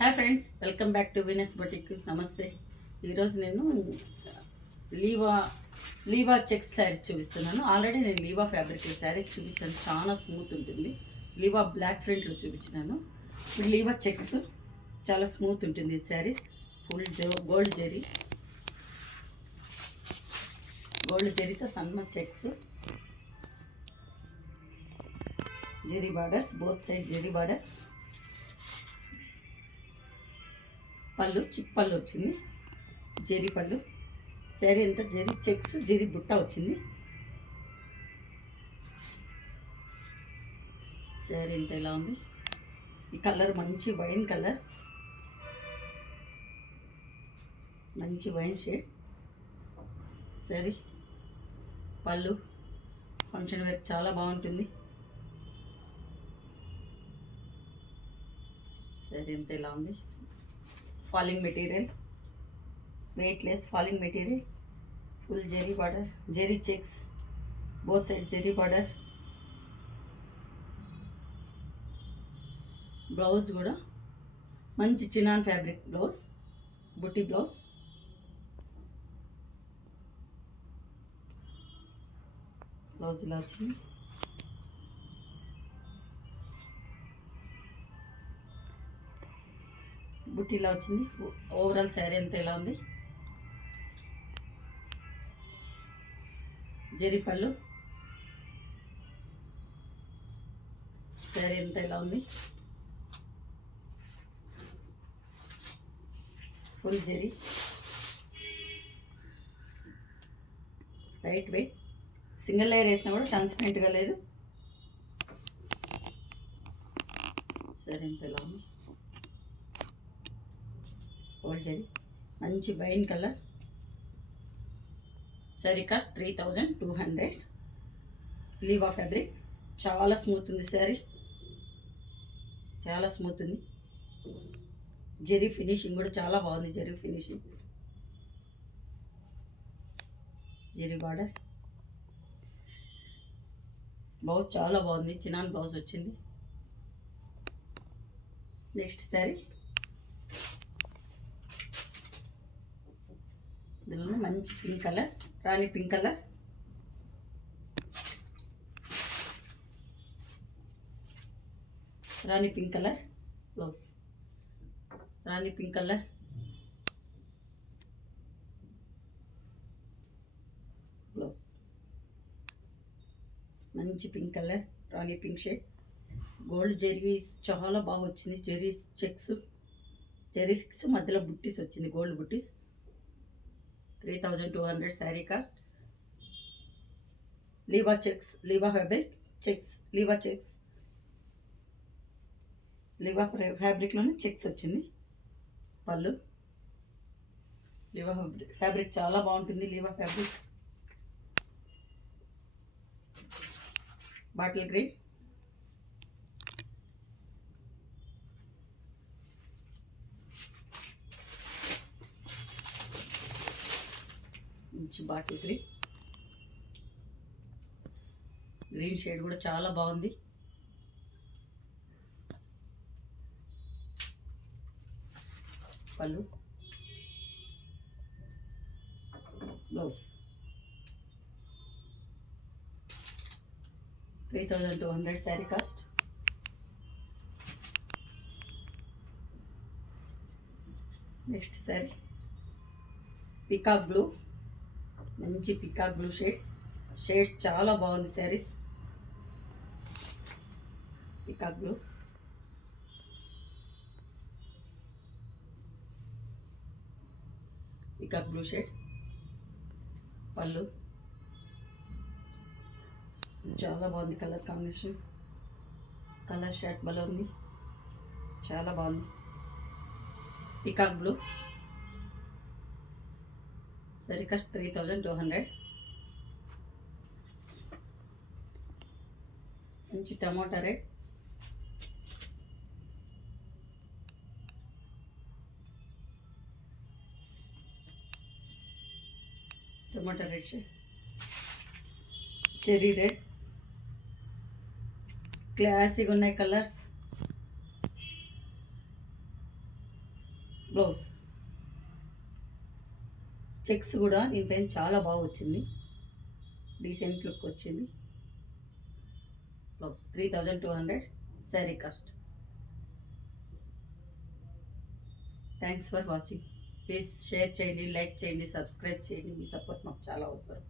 Hi friends, welcome back to Venus boutique. నమస్తే. ఈరోజు నేను లీవా లీవా చెక్స్ శారీస్ చూపిస్తున్నాను. ఆల్రెడీ నేను లీవా ఫ్యాబ్రిక్ శారీస్ చూపించాను, చాలా స్మూత్ ఉంటుంది. లీవా బ్లాక్ ప్రింట్లో చూపించినాను. ఇప్పుడు లీవా చెక్స్ చాలా స్మూత్ ఉంటుంది. ఈ శారీస్ ఫుల్ గోల్డ్ జెరీతో సన్న checks, zari borders, both side zari border. పళ్ళు చిక్ పళ్ళు వచ్చింది, జెరీ పళ్ళు. శారీ అంతా జెరీ చెక్స్, జెరీ బుట్ట వచ్చింది. శారీ అంతా ఇలా ఉంది. ఈ కలర్ మంచి వైన్ కలర్, మంచి వైన్ షేడ్. శారీ పళ్ళు ఫంక్షన్ వేర్ చాలా బాగుంటుంది. శారీ అంతా ఇలా ఉంది. Falling material, weightless falling material, full zari border, zari checks, both side zari border. Blouse కూడా మంచి చినాన్ ఫ్యాబ్రిక్ బ్లౌజ్, బుట్టి బ్లౌజ్. బ్లౌజ్ ఇలా వచ్చింది. బుట్టి ఇలా వచ్చింది. ఓవరాల్ శారీ అంతా ఇలా ఉంది. జెరీ పళ్ళు, శారీ అంతా ఇలా ఉంది. Full zari, light weight. Single layer వేసినా కూడా ట్రాన్స్పరెంట్గా లేదు. శారీ అంతా ఇలా ఉంది. గోల్డ్ జరీ, మంచి వైన్ కలర్. శారీ కాస్ట్ 3200. లీవా ఫ్యాబ్రిక్, చాలా స్మూత్ ఉంది. శారీ చాలా స్మూత్ ఉంది. జెరీ ఫినిషింగ్ కూడా చాలా బాగుంది. Zari finishing, zari border. Blouse చాలా బాగుంది, చినాన్ బ్లౌజ్ వచ్చింది. నెక్స్ట్ శారీ, ఇందులో మంచి pink colour, rani pink colour. Rani pink colour blouse, rani pink colour blouse. మంచి pink colour, rani pink shade. Gold zaris చాలా బాగా వచ్చింది. జెరీస్ చెక్స్, జెరీస్ మధ్యలో బుట్టీస్ వచ్చింది, గోల్డ్ బుట్టీస్. 3200 శారీ కాస్ట్. లీవా చెక్స్, లీవా ఫ్యాబ్రిక్ చెక్స్, లీవా చెక్స్, లీవా ఫ్యాబ్రిక్లోనే చెక్స్ వచ్చింది. పళ్ళు, లీవా ఫ్యాబ్రిక్ చాలా బాగుంటుంది. లీవా ఫ్యాబ్రిక్, బాటిల్ గ్రీన్, మంచి బాటిల్ గ్రీన్. గ్రీన్ షేడ్ కూడా చాలా బాగుంది. పళ్ళు, బ్లౌజ్. 3200 sari cost. Next sari peacock blue, మంచి పికాక్ బ్లూ షేడ్స్ చాలా బాగుంది. Saris peacock blue, peacock blue shade. పళ్ళు చాలా బాగుంది. కలర్ కాంబినేషన్, కలర్ షర్ట్ భలే ఉంది, చాలా బాగుంది. Peacock blue, sari cost 3200. మంచి tomato red, tomato red shade, cherry red. Classic ఉన్నాయి కలర్స్. బ్లౌజ్ చెక్స్ కూడా దీనిపైన చాలా బాగా వచ్చింది, డీసెంట్ లుక్ వచ్చింది. Blouse 3200 sari cost. Thanks for watching. Please share చేయండి, లైక్ చేయండి, సబ్స్క్రైబ్ చేయండి. మీ సపోర్ట్ మాకు చాలా అవసరం.